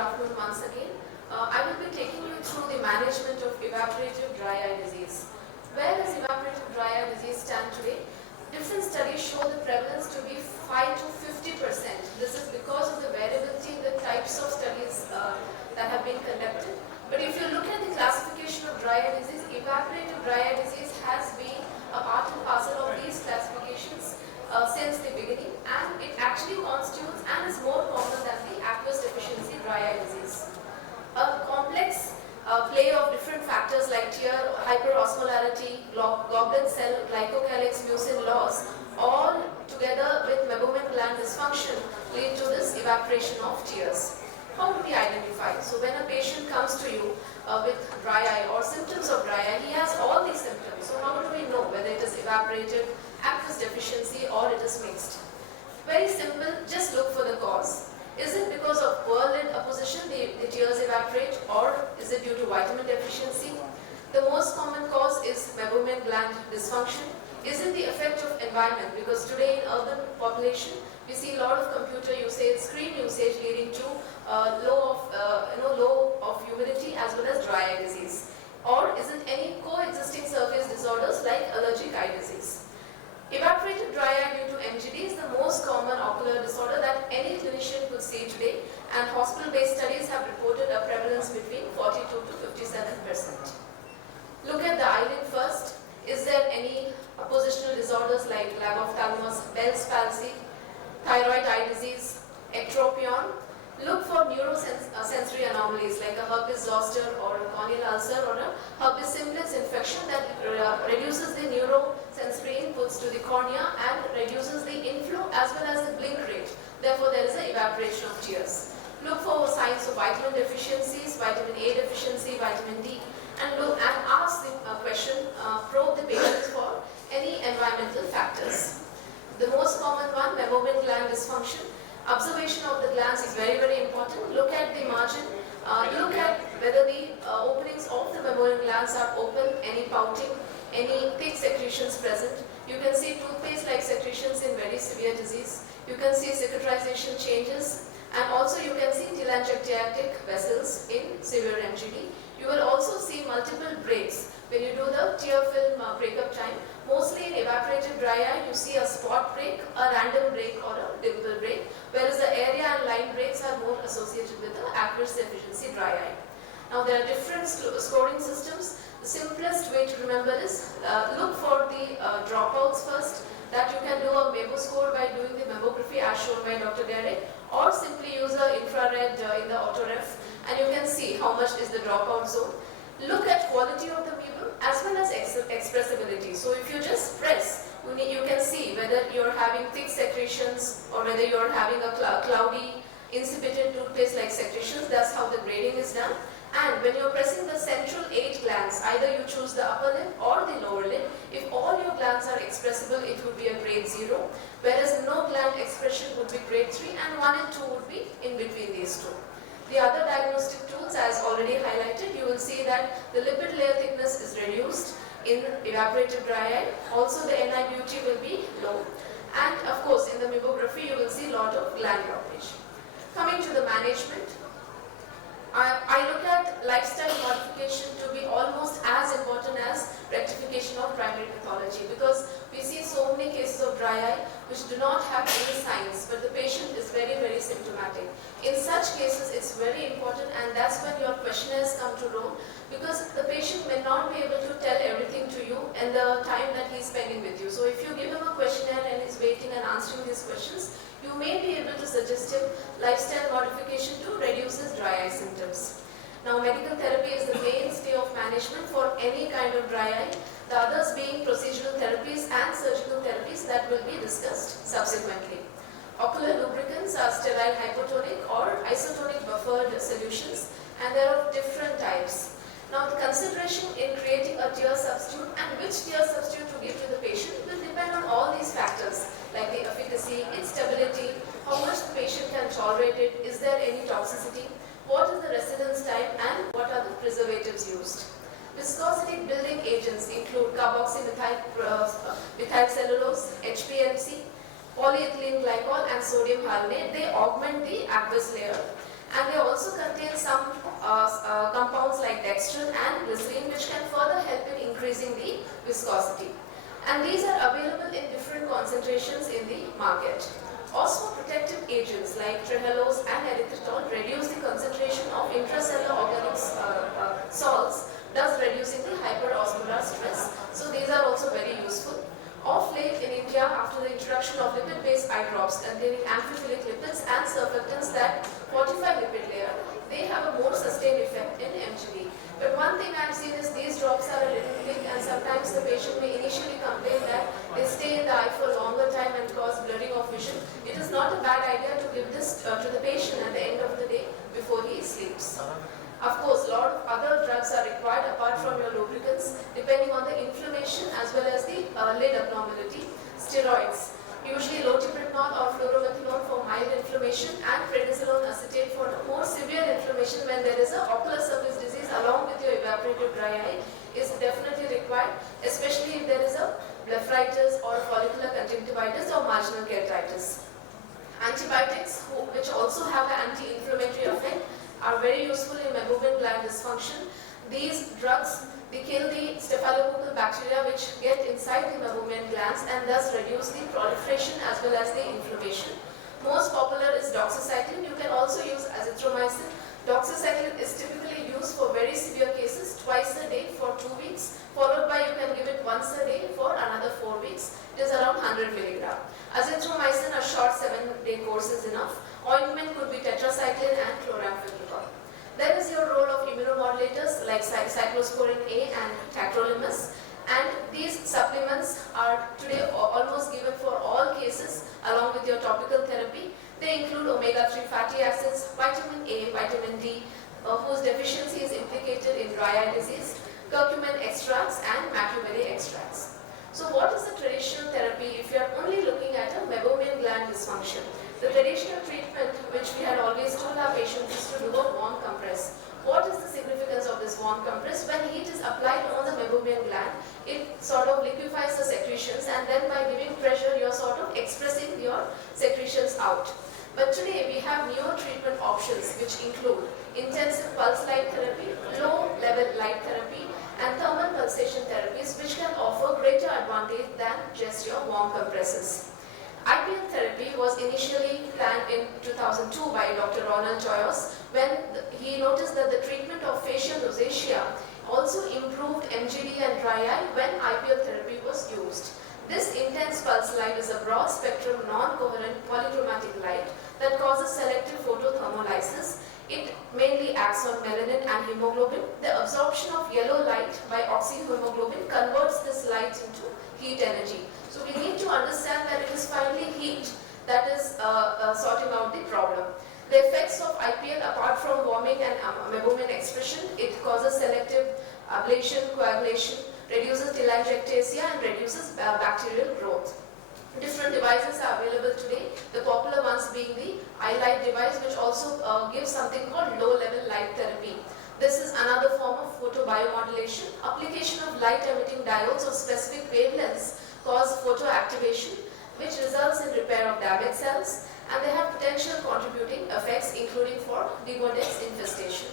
afternoon once again. I will be taking you through the management of evaporative dry eye disease. Where does evaporative dry eye disease stand today? Different studies show the prevalence to be 5 to 50%. This is because of the variability in the types of studies that have been conducted. But if you look at the classification of dry eye disease, evaporative dry eye disease has been a part and parcel of these classifications since the beginning, and it actually constitutes and is more common than the aqueous deficiency dry eye disease. A complex play of different factors like tear, hyperosmolarity, goblet cell, glycocalyx, mucin loss, all together with meibomian gland dysfunction lead to this evaporation of tears. How do we identify? So when a patient comes to you with dry eye or symptoms of dry eye, he has all these symptoms. So how do we know whether it is evaporative, aqueous deficiency, or it is mixed? Very simple, just look for the cause. Is it because of poor lid apposition the tears evaporate, or is it due to vitamin deficiency? The most common cause is meibomian gland dysfunction. Is it the effect of environment? Because today in urban population, we see a lot of computer usage, screen usage leading to low of humidity as well as dry eye disease. Or is it any coexisting surface disorders like allergic eye disease? Evaporative dry eye due to MGD is the most common ocular disorder that any clinician could see today, and hospital-based studies have reported a prevalence between 42 to 57%. Look at the eyelid first. Is there any positional disorders like lagophthalmos, Bell's palsy, thyroid eye disease, ectropion? Look for neurosensory anomalies like a herpes zoster or a corneal ulcer or a herpes simplex infection that reduces the neurosensory inputs to the cornea and reduces the inflow as well as the blink rate. Therefore, there is an evaporation of tears. Look for signs of vitamin deficiencies, vitamin A deficiency, vitamin D, and ask the question, probe the patients for any environmental factors. The most common one, meibomian gland dysfunction. Observation of the glands is very, very important. Look at the margin. Look at whether the openings of the meibomian glands are open, any pouting, any thick secretions present. You can see toothpaste-like secretions in very severe disease. You can see cicatrization changes, and also you can see telangiectatic vessels in severe MGD. You will also see multiple breaks when you do the tear film breakup time. Mostly in evaporative dry eye, you see a spot break, a random break, or a dimple break, whereas the area and line breaks are more associated with the aqueous deficiency dry eye. Now there are different scoring systems. The simplest way to remember is look for the dropouts first. That you can do a MEBO score by doing the mammography as shown by Dr. Derek, or simply use an infrared in the autoref, and you can see how much is the dropout zone. Look at quality of the meibum as well as expressibility. So if you just press, you can see whether you're having thick secretions or whether you're having a cloudy, insipid toothpaste-like secretions. That's how the grading is done. And when you're pressing the central 8 glands, either you choose the upper lid or the lower lid. If all your glands are expressible, it would be a grade 0, whereas no gland expression would be grade 3, and 1 and 2 would be in between these two. The other diagnostic tools, as already highlighted, you will see that the lipid layer thickness is reduced in evaporative dry eye. Also, the NIBUT will be low. And of course, in the mammography, you will see a lot of gland blockage. Coming to the management, I look at lifestyle modification to be almost as important as rectification of primary pathology, because we see so many cases of dry eye which do not have any signs, but the patient is very, very symptomatic. In such cases, it's very important, and that's when your questionnaires come to role, because the patient may not be able to tell everything to you in the time that he's spending with you. So if you give him a questionnaire and he's waiting and answering these questions, you may be able to suggest him lifestyle modification to reduce his dry eye symptoms. Now, medical therapy is the mainstay of management for any kind of dry eye, the others being procedural therapies and surgical therapies that will be discussed subsequently. Ocular lubricants are sterile hypotonic or isotonic buffered solutions, and there are different types. Now, the consideration in creating a tear substitute and which tear substitute to give to the patient will depend on all these factors, like the efficacy, its stability, how much the patient can tolerate it, is there any toxicity, what is the residence time, and what are the preservatives used. Viscosity building agents include carboxymethyl cellulose, HPLC, polyethylene glycol, and sodium halonate. They augment the aqueous layer, and they also contain and these are available in different concentrations in the market. Osmoprotective agents like trehalose and erythritol reduce the concentration of intracellular organic salts, thus reducing the hyperosmolar stress. So these are also very useful. Of late in India, after the introduction of lipid-based eye drops containing amphiphilic lipids and surfactants that fortify lipid layer, they have a more sustained effect in MGD. But one thing I've seen is these drops are a little thick, and sometimes the patient may initially complain that they stay in the eye for a longer time and cause blurring of vision. It is not a bad idea to give this to the patient at the end of the day before he sleeps. Of course, a lot of other drugs are required apart from your lubricants, depending on the inflammation as well as the lid abnormality. Steroids, usually loteprednol or fluoromethanol for mild inflammation, and prednisolone acetate for more severe inflammation when there is a ocular surface disease along with your evaporative dry eye is definitely required, especially if there is a blepharitis or follicular conjunctivitis or marginal keratitis. Antibiotics, which also have an anti-inflammatory effect, are very useful in meibomian gland dysfunction. These drugs, they kill the staphylococcal bacteria which get inside the meibomian glands and thus reduce the proliferation as well as the inflammation. Most popular is doxycycline. You can also use azithromycin. Doxycycline is typically used for very severe cases twice a day for 2 weeks, followed by you can give it once a day for another 4 weeks. It is around 100 mg. Azithromycin, a short 7-day course is enough. Ointment could be tetracycline and chloramphenicol. There is your role of immunomodulators like cyclosporin A and tacrolimus, and these supplements are today almost given for all cases along with your topical therapy. They include omega-3 fatty acids, vitamin A, vitamin D, whose deficiency is implicated in dry eye disease, curcumin extracts and macroberry extracts. So what is the traditional therapy if you are only looking at a meibomian gland dysfunction? The traditional treatment which we had always told our patients is to do a warm compress. What is the significance of this warm compress? When heat is applied on the meibomian gland, it sort of liquefies the secretions, and then by giving pressure you are sort of expressing your secretions out. But today we have newer treatment options which include intensive pulse light therapy, low level light therapy, and thermal pulsation therapies which can offer greater advantage than just your warm compresses. IPL therapy was initially planned in 2002 by Dr. Ronald Joyos when he noticed that the treatment of facial rosacea also improved MGD and dry eye when IPL therapy was used. This intense pulse light is a broad spectrum non-coherent polychromatic light that causes selective photothermolysis. It mainly acts on melanin and hemoglobin. The absorption of yellow light by oxyhemoglobin converts this light into heat energy. So we need to understand that it is finally heat that is sorting out the problem. The effects of IPL, apart from warming and meibomian expression, it causes selective ablation, coagulation, reduces telangiectasia and reduces bacterial growth. Different devices are available today, the popular ones being the iLight device, which also gives something called low-level light therapy. This is another form of photobiomodulation. Application of light-emitting diodes of specific wavelengths cause photoactivation, which results in repair of damaged cells, and they have potential contributing effects including for Demodex infestation.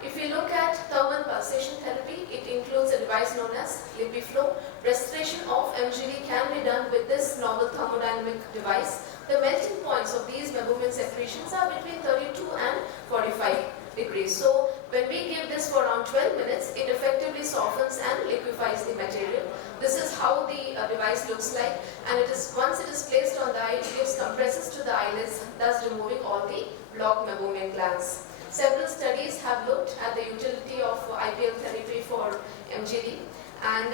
If we look at thermal pulsation therapy, it includes a device known as LipiFlow. Restoration of MGD can be done with this novel thermodynamic device. The melting points of these meibomian secretions are between 32 and 45 degrees. So when we give this for around 12 minutes, it effectively softens and liquefies the material. This is how the device looks like, and it is once it is placed on the eye, it gives compresses to the eyelids, thus removing all the blocked meibomian glands. Several studies have looked at the utility of IPL therapy for MGD, and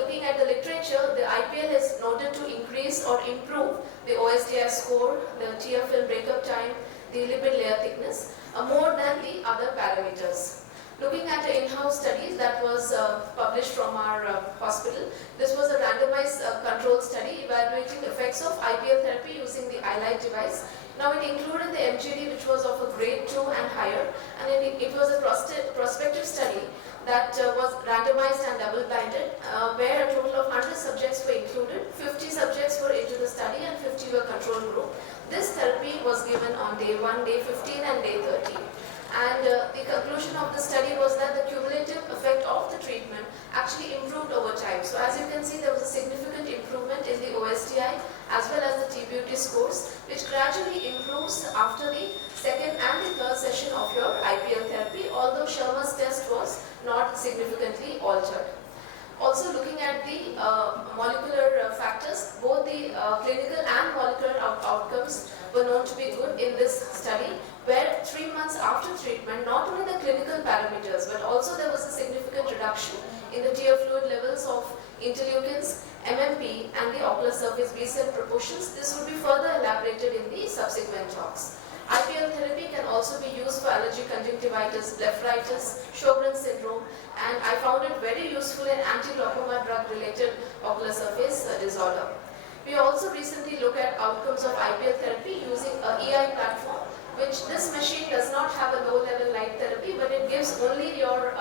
looking at the literature, the IPL is noted to increase or improve the OSDI score, the tear film breakup time, the lipid layer thickness, more than the other parameters. Looking at the in-house studies that was published from our hospital, this was a randomized controlled study evaluating the effects of IPL therapy using the iLight device. Now it included the MGD, which was of a grade 2 and higher, and it was a prospective study that was randomized and double-blinded, where a total of 100 subjects were included. 50 subjects were into the study and 50 were control group. This therapy was given on day 1, day 15 and day 30. And the conclusion of the study was that the cumulative effect of the treatment actually improved over time. So as you can see, there was a significant improvement in the OSDI as well as the TBUT scores, which gradually improves after the second and the third session of your IPL therapy, although Sherman's test was not significantly altered. Also looking at the molecular factors, both the clinical and molecular outcomes were known to be good in this study, where 3 months after treatment, not only the clinical parameters, but also there was a significant reduction in the tear fluid levels of interleukins, MMP and the ocular surface B cell proportions. This would be further elaborated in the subsequent talks. IPL therapy can also be used for allergic conjunctivitis, blepharitis, Sjogren's syndrome, and I found it very useful in anti-glaucoma drug-related ocular surface disorder. We also recently looked at outcomes of IPL therapy using a EI platform, which this machine does not have a low-level light therapy, but it gives only your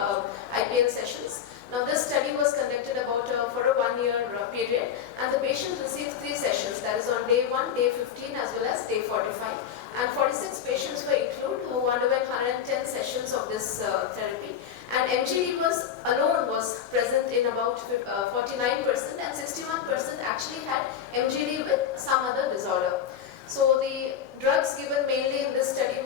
IPL sessions. Now this study was conducted for a 1-year period, and the patient received 3 sessions, that is on day 1, day 15 as well as day 45. And 46 patients were included who underwent 110 sessions of this therapy. And MGD alone was present in about 49%, and 61% actually had MGD with some other disorder. So the drugs given mainly in this study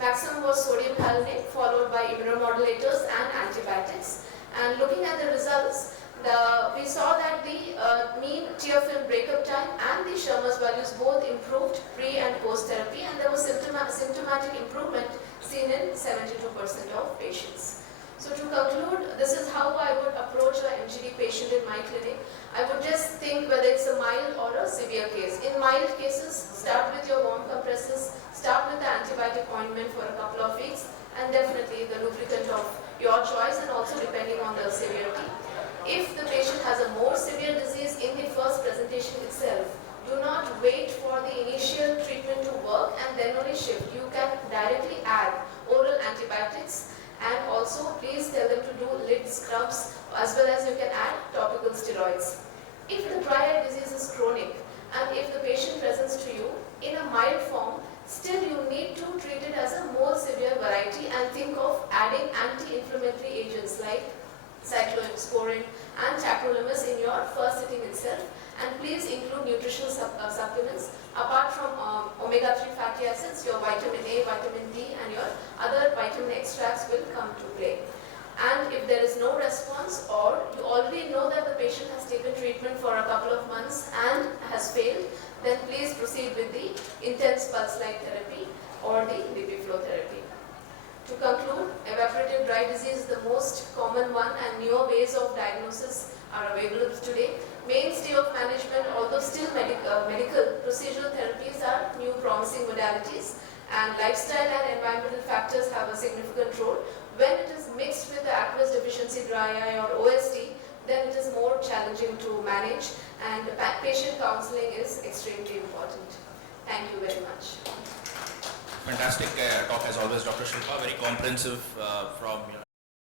maximum was sodium hyaluronate, followed by immunomodulators and antibiotics. And looking at the results, we saw that the mean tear film breakup time and the Sherman's values both improved pre and post therapy, and there was symptomatic improvement seen in 72% of patients. So to conclude, this is how I would approach an MGD patient in my clinic. I would just think whether it's a mild or a severe case. In mild cases, start with your warm compresses, start with the antibiotic ointment for a couple of weeks, and definitely the lubricant of your choice, and also depending on the severity. If the patient has a more severe disease in the first presentation itself, do not wait for the initial treatment to work and then only shift. You can directly add oral antibiotics, and also please tell them to do lid scrubs, as well as you can add topical steroids. If the dry eye disease is chronic and if the patient presents to you in a mild form, still you need to treat it as a more severe variety and think of adding anti-inflammatory agents like cyclosporin and tacrolimus in your first sitting itself, and please include nutritional supplements apart from omega-3 fatty acids. Your vitamin A, vitamin D and your other vitamin extracts will come to play. And if there is no response, or you already know that the patient has taken treatment for a couple of months and has failed, then please proceed with the intense pulse light therapy or the lipid flow therapy. To conclude, evaporative dry disease is the most common one, and newer ways of diagnosis are available today. Mainstay of management, although still medical, procedural therapies are new promising modalities, and lifestyle and environmental factors have a significant role. When it is mixed with the aqueous deficiency dry eye or OSD, then it is more challenging to manage, and patient counseling is extremely important. Thank you very much. Fantastic talk as always, Dr. Shilpa, very comprehensive from